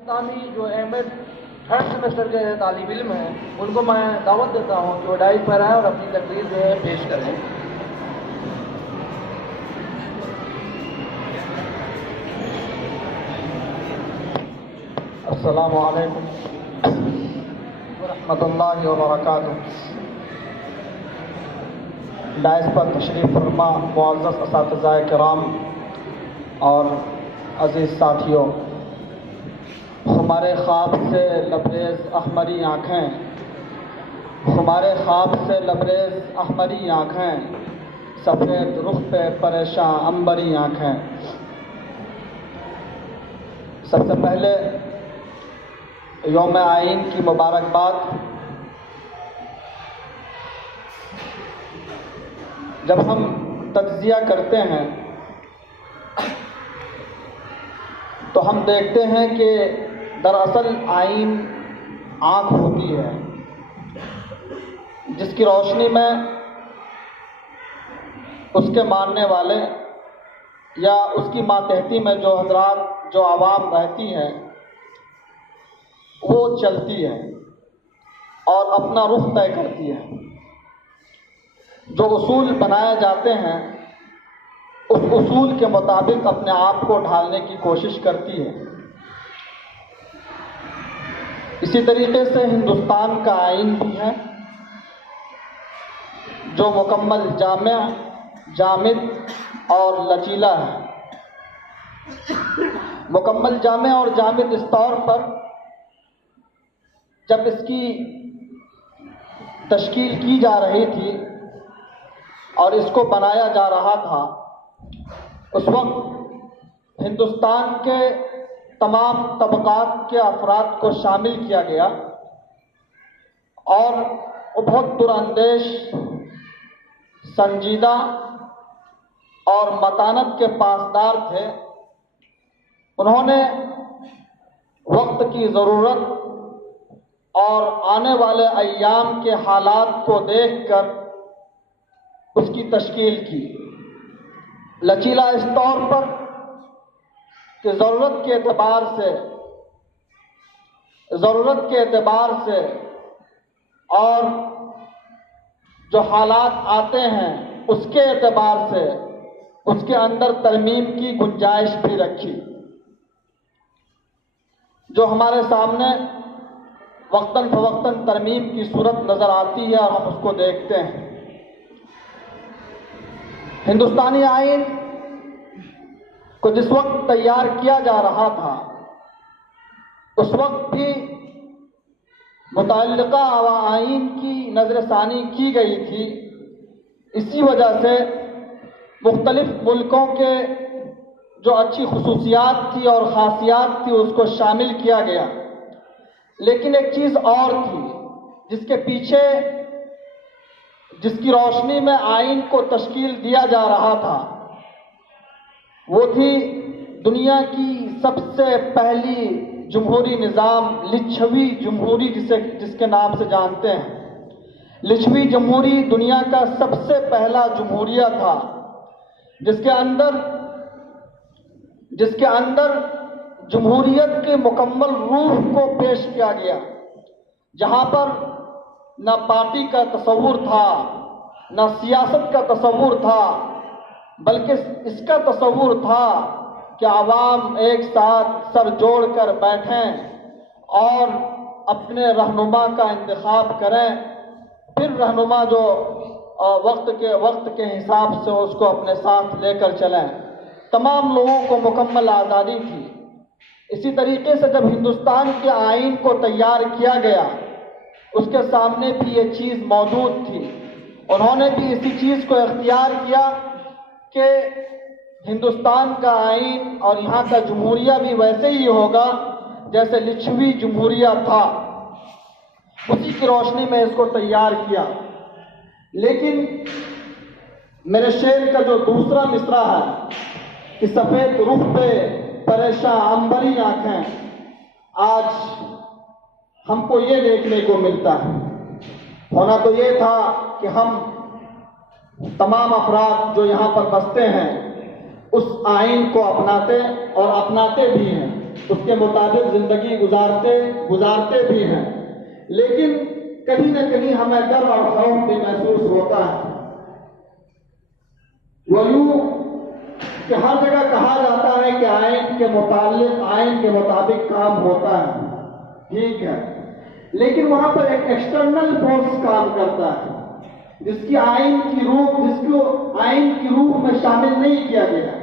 پاکستانی جو Ahmad third semester کے طالب علم ہیں ان کو میں دعوت دیتا ہوں کہ وہ ڈائٹ پر آئیں اور اپنی تقریر جو ہے پیش کریں۔ السلام علیکم ورحمۃ اللہ وبرکاتہ۔ ڈائس پر تشریف فرما معزز اساتذہ کرام اور عزیز ساتھیوں، ہمارے خواب سے لبریز احمری آنکھیں، ہمارے خواب سے لبریز احمری آنکھیں، سفید رخ پہ پریشان عنبری آنکھیں۔ سب سے پہلے یوم آئین کی مبارکباد۔ جب ہم تجزیہ کرتے ہیں تو ہم دیکھتے ہیں کہ دراصل آئین آنکھ ہوتی ہے جس کی روشنی میں اس کے ماننے والے یا اس کی ماتحتی میں جو حضرات جو عوام رہتی ہے وہ چلتی ہے اور اپنا رخ طے کرتی ہے۔ جو اصول بنائے جاتے ہیں اس اصول کے مطابق اپنے آپ کو ڈھالنے کی کوشش کرتی ہے۔ اسی طریقے سے ہندوستان کا آئین بھی ہے جو مکمل جامع، جامد اور لچیلا ہے۔ مکمل جامع اور جامد اس طور پر جب اس کی تشکیل کی جا رہی تھی اور اس کو بنایا جا رہا تھا، اس وقت ہندوستان کے تمام طبقات کے افراد کو شامل کیا گیا اور وہ بہت پراندیش، سنجیدہ اور متانت کے پاسدار تھے۔ انہوں نے وقت کی ضرورت اور آنے والے ایام کے حالات کو دیکھ کر اس کی تشکیل کی۔ لچیلا اس طور پر کہ ضرورت کے اعتبار سے اور جو حالات آتے ہیں اس کے اعتبار سے اس کے اندر ترمیم کی گنجائش بھی رکھی، جو ہمارے سامنے وقتاً فوقتاً ترمیم کی صورت نظر آتی ہے اور ہم اس کو دیکھتے ہیں۔ ہندوستانی آئین کو جس وقت تیار کیا جا رہا تھا اس وقت بھی متعلقہ آئین کی نظر ثانی کی گئی تھی۔ اسی وجہ سے مختلف ملکوں کے جو اچھی خصوصیات تھی اور خاصیات تھی اس کو شامل کیا گیا، لیکن ایک چیز اور تھی جس کے پیچھے، جس کی روشنی میں آئین کو تشکیل دیا جا رہا تھا، وہ تھی دنیا کی سب سے پہلی جمہوری نظام، لچھوی جمہوری جس کے نام سے جانتے ہیں۔ لچھوی جمہوری دنیا کا سب سے پہلا جمہوریہ تھا جس کے اندر جمہوریت کے مکمل روح کو پیش کیا گیا، جہاں پر نہ پارٹی کا تصور تھا، نہ سیاست کا تصور تھا، بلکہ اس کا تصور تھا کہ عوام ایک ساتھ سر جوڑ کر بیٹھیں اور اپنے رہنما کا انتخاب کریں، پھر رہنما جو وقت کے حساب سے اس کو اپنے ساتھ لے کر چلیں۔ تمام لوگوں کو مکمل آزادی تھی۔ اسی طریقے سے جب ہندوستان کے آئین کو تیار کیا گیا اس کے سامنے بھی یہ چیز موجود تھی۔ انہوں نے بھی اسی چیز کو اختیار کیا کہ ہندوستان کا آئین اور یہاں کا جمہوریہ بھی ویسے ہی ہوگا جیسے لچھوی جمہوریہ تھا۔ اسی کی روشنی میں اس کو تیار کیا۔ لیکن میرے شعر کا جو دوسرا مصرع ہے کہ سفید رخ پہ پریشان عنبری آنکھیں، آج ہم کو یہ دیکھنے کو ملتا ہے۔ ہونا تو یہ تھا کہ ہم تمام افراد جو یہاں پر بستے ہیں اس آئین کو اپناتے اور اپناتے بھی ہیں، اس کے مطابق زندگی گزارتے بھی ہیں، لیکن کہیں نہ کہیں ہمیں ڈر اور خوف بھی محسوس ہوتا ہے۔ وہ یوں کہ ہر جگہ کہا جاتا ہے کہ آئین کے مطابق کام ہوتا ہے، ٹھیک ہے، لیکن وہاں پر ایک ایکسٹرنل فورس کام کرتا ہے جس کو آئین کی روح میں شامل نہیں کیا گیا ہے،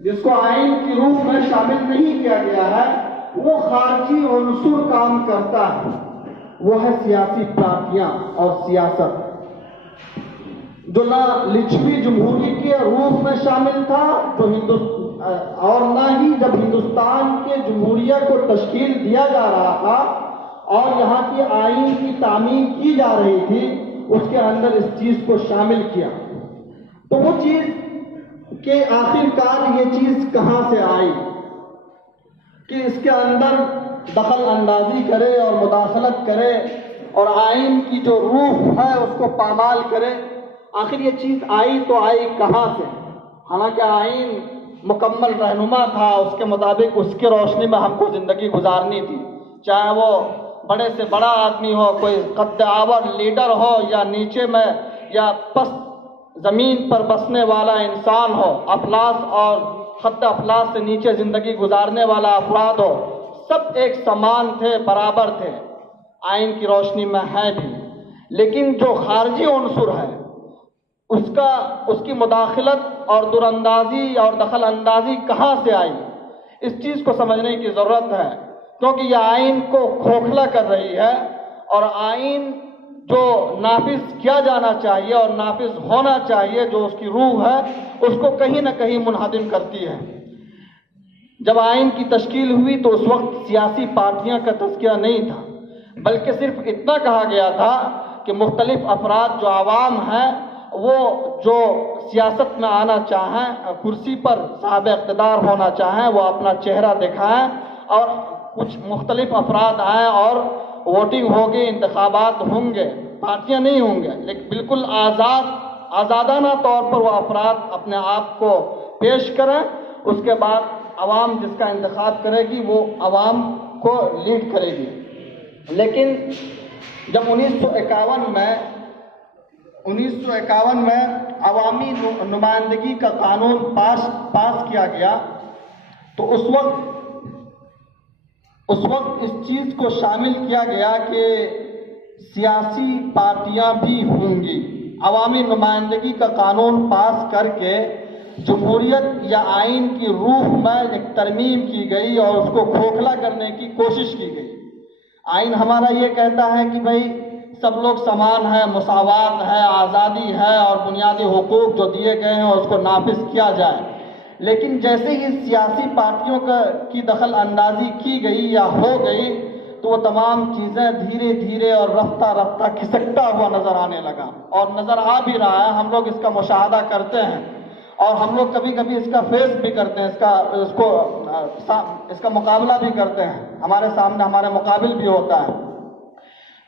جس کو آئین کی روح میں شامل نہیں کیا گیا ہے، وہ خارجی عنصر کام کرتا ہے، وہ ہے سیاسی پارٹیاں اور سیاست، جو نہ لچھوی جمہوری کے روح میں شامل تھا اور نہ ہی جب ہندوستان کے جمہوریہ کو تشکیل دیا جا رہا تھا اور یہاں کی آئین کی تعمیر کی جا رہی تھی، اس کے اندر اس چیز کو شامل کیا۔ تو وہ چیز کہ آخر کار یہ چیز کہاں سے آئی کہ اس کے اندر دخل اندازی کرے اور مداخلت کرے اور آئین کی جو روح ہے اس کو پامال کرے، آخر یہ چیز آئی تو آئی کہاں سے؟ حالانکہ آئین مکمل رہنما تھا، اس کے مطابق اس کی روشنی میں ہم کو زندگی گزارنی تھی، چاہے وہ بڑے سے بڑا آدمی ہو، کوئی قد آور لیڈر ہو، یا نیچے میں یا پس زمین پر بسنے والا انسان ہو، افلاس اور خط افلاس سے نیچے زندگی گزارنے والا افراد ہو، سب ایک سمان تھے، برابر تھے، آئین کی روشنی میں ہے بھی۔ لیکن جو خارجی عنصر ہے اس کی مداخلت اور دوراندازی اور دخل اندازی کہاں سے آئی، اس چیز کو سمجھنے کی ضرورت ہے، کیونکہ یہ آئین کو کھوکھلا کر رہی ہے، اور آئین جو نافذ کیا جانا چاہیے اور نافذ ہونا چاہیے، جو اس کی روح ہے، اس کو کہیں نہ کہیں منہدم کرتی ہے۔ جب آئین کی تشکیل ہوئی تو اس وقت سیاسی پارٹیاں کا تذکرہ نہیں تھا، بلکہ صرف اتنا کہا گیا تھا کہ مختلف افراد جو عوام ہیں، وہ جو سیاست میں آنا چاہیں، کرسی پر صاحب اقتدار ہونا چاہیں، وہ اپنا چہرہ دکھائیں اور کچھ مختلف افراد آئیں اور ووٹنگ ہوگی، انتخابات ہوں گے، پارٹیاں نہیں ہوں گے، لیکن بالکل آزادانہ طور پر وہ افراد اپنے آپ کو پیش کریں، اس کے بعد عوام جس کا انتخاب کرے گی وہ عوام کو لیڈ کرے گی۔ لیکن جب 1951 میں عوامی نمائندگی کا قانون پاس کیا گیا تو اس وقت اس چیز کو شامل کیا گیا کہ سیاسی پارٹیاں بھی ہوں گی۔ عوامی نمائندگی کا قانون پاس کر کے جمہوریت یا آئین کی روح میں ایک ترمیم کی گئی اور اس کو کھوکھلا کرنے کی کوشش کی گئی۔ آئین ہمارا یہ کہتا ہے کہ بھائی سب لوگ سمان ہیں، مساوات ہے، آزادی ہے اور بنیادی حقوق جو دیے گئے ہیں اس کو نافذ کیا جائے، لیکن جیسے ہی سیاسی پارٹیوں کی دخل اندازی کی گئی یا ہو گئی تو وہ تمام چیزیں دھیرے دھیرے اور رفتہ رفتہ کھسکتا ہوا نظر آنے لگا، اور نظر آ بھی رہا ہے، ہم لوگ اس کا مشاہدہ کرتے ہیں اور ہم لوگ کبھی کبھی اس کا فیس بھی کرتے ہیں، اس کا مقابلہ بھی کرتے ہیں، ہمارے سامنے ہمارے مقابل بھی ہوتا ہے۔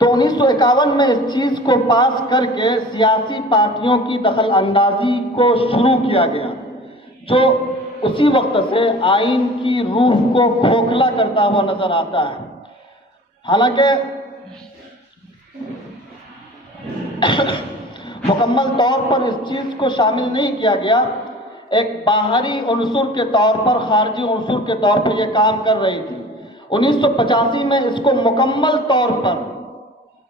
تو 1951 میں اس چیز کو پاس کر کے سیاسی پارٹیوں کی دخل اندازی کو شروع کیا گیا، جو اسی وقت سے آئین کی روح کو کھوکھلا کرتا ہوا نظر آتا ہے۔ حالانکہ مکمل طور پر اس چیز کو شامل نہیں کیا گیا، ایک باہری عنصر کے طور پر، خارجی عنصر کے طور پر یہ کام کر رہی تھی۔ 1985 میں اس کو مکمل طور پر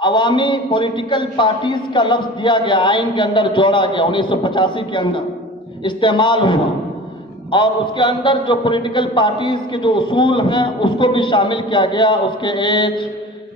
عوامی پولیٹیکل پارٹیز کا لفظ دیا گیا، آئین کے اندر جوڑا گیا، 1985 کے اندر استعمال ہوا، اور اس کے اندر جو پولیٹیکل پارٹیز کے جو اصول ہیں اس کو بھی شامل کیا گیا، اس کے ایج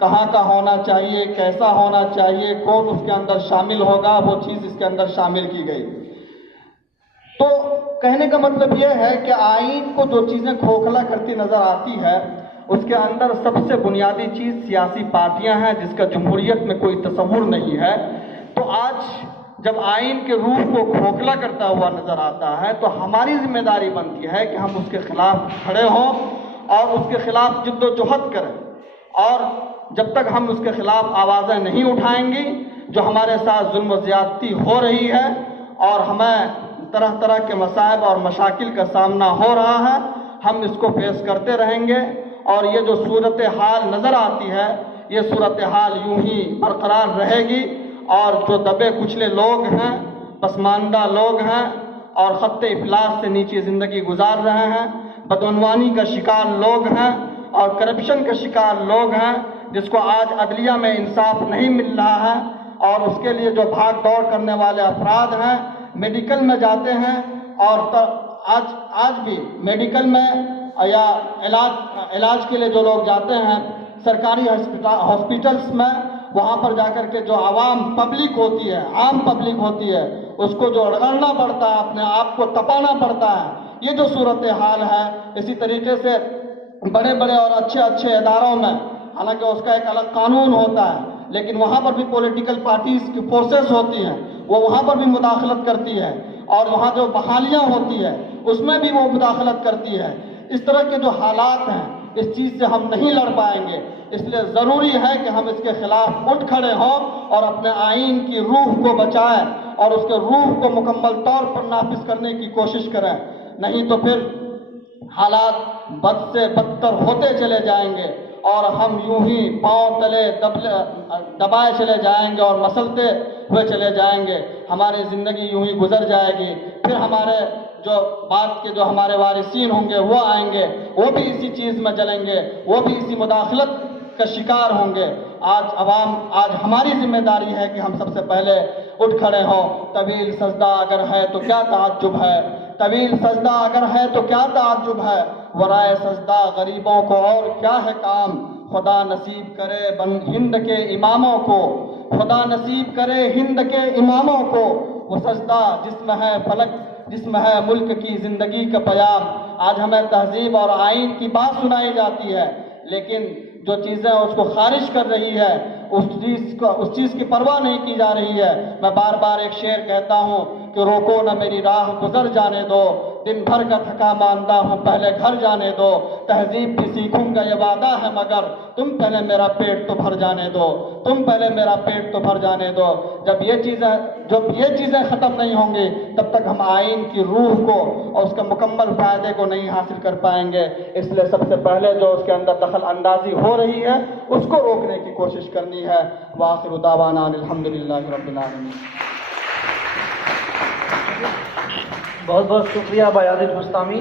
کہاں کا ہونا چاہیے، کیسا ہونا چاہیے، کون اس کے اندر شامل ہوگا، وہ چیز اس کے اندر شامل کی گئی۔ تو کہنے کا مطلب یہ ہے کہ آئین کو جو چیزیں کھوکھلا کرتی نظر آتی ہے اس کے اندر سب سے بنیادی چیز سیاسی پارٹیاں ہیں، جس کا جمہوریت میں کوئی تصور نہیں ہے۔ تو آج جب آئین کے روح کو کھوکھلا کرتا ہوا نظر آتا ہے تو ہماری ذمہ داری بنتی ہے کہ ہم اس کے خلاف کھڑے ہوں اور اس کے خلاف جد و جہد کریں، اور جب تک ہم اس کے خلاف آوازیں نہیں اٹھائیں گی، جو ہمارے ساتھ ظلم و زیادتی ہو رہی ہے اور ہمیں طرح طرح کے مصائب اور مشاکل کا سامنا ہو رہا ہے، ہم اس کو فیس کرتے رہیں گے، اور یہ جو صورتحال نظر آتی ہے یہ صورتحال یوں ہی برقرار رہے گی، اور جو دبے کچلے لوگ ہیں، پسماندہ لوگ ہیں اور خط افلاس سے نیچے زندگی گزار رہے ہیں، بدعنوانی کا شکار لوگ ہیں اور کرپشن کا شکار لوگ ہیں، جس کو آج عدلیہ میں انصاف نہیں مل رہا ہے، اور اس کے لیے جو بھاگ دوڑ کرنے والے افراد ہیں، میڈیکل میں جاتے ہیں، اور آج بھی میڈیکل میں یا علاج کے لیے جو لوگ جاتے ہیں سرکاری ہاسپٹلس میں، وہاں پر جا کر کے جو عوام پبلک ہوتی ہے، عام پبلک ہوتی ہے، اس کو جو رگڑنا پڑتا ہے، اپنے آپ کو تپانا پڑتا ہے، یہ جو صورتحال ہے۔ اسی طریقے سے بڑے بڑے اور اچھے اداروں میں، حالانکہ اس کا ایک الگ قانون ہوتا ہے، لیکن وہاں پر بھی پولیٹیکل پارٹیز کی فورسز ہوتی ہیں، وہ وہاں پر بھی مداخلت کرتی ہے، اور وہاں جو بحالیاں ہوتی ہے اس میں بھی وہ مداخلت کرتی ہے۔ اس طرح کے جو حالات ہیں، اس چیز سے ہم نہیں لڑ پائیں گے، اس لیے ضروری ہے کہ ہم اس کے خلاف اٹھ کھڑے ہوں اور اپنے آئین کی روح کو بچائیں اور اس کے روح کو مکمل طور پر نافذ کرنے کی کوشش کریں، نہیں تو پھر حالات بد سے بدتر ہوتے چلے جائیں گے، اور ہم یوں ہی پاؤں تلے دبائے چلے جائیں گے اور مسلتے ہوئے چلے جائیں گے، ہماری زندگی یوں ہی گزر جائے گی، پھر ہمارے جو بعد کے جو ہمارے وارثین ہوں گے وہ آئیں گے، وہ بھی اسی چیز میں جلیں گے، وہ بھی اسی مداخلت کا شکار ہوں گے۔ آج ہماری ذمہ داری ہے کہ ہم سب سے پہلے اٹھ کھڑے ہوں۔ طویل سجدہ اگر ہے تو کیا تعجب ہے، طویل سجدہ اگر ہے تو کیا تعجب ہے، ورائے سجدہ غریبوں کو اور کیا ہے کام، خدا نصیب کرے ہند کے اماموں کو، خدا نصیب کرے ہند کے اماموں کو، وہ سجدہ جس میں ہے فلک، جس میں ہے ملک کی زندگی کا پیام۔ آج ہمیں تہذیب اور آئین کی بات سنائی جاتی ہے، لیکن جو چیزیں اس کو خارج کر رہی ہے، اس چیز کی پرواہ نہیں کی جا رہی ہے۔ میں بار بار ایک شعر کہتا ہوں کہ روکو نہ میری راہ گزر جانے دو، دن بھر کا تھکا ماندہ ہوں پہلے گھر جانے دو، تہذیب بھی سیکھوں گا یہ وعدہ ہے مگر تم پہلے میرا پیٹ تو بھر جانے دو، تم پہلے میرا پیٹ تو بھر جانے دو۔ جب یہ چیزیں ختم نہیں ہوں گی تب تک ہم آئین کی روح کو اور اس کے مکمل فائدے کو نہیں حاصل کر پائیں گے۔ اس لیے سب سے پہلے جو اس کے اندر دخل اندازی ہو رہی ہے اس کو روکنے کی کوشش کرنی ہے۔ وآخر دعوانا الحمدللہ رب العالمین۔ بہت بہت شکریہ بھائی عادل بستامی۔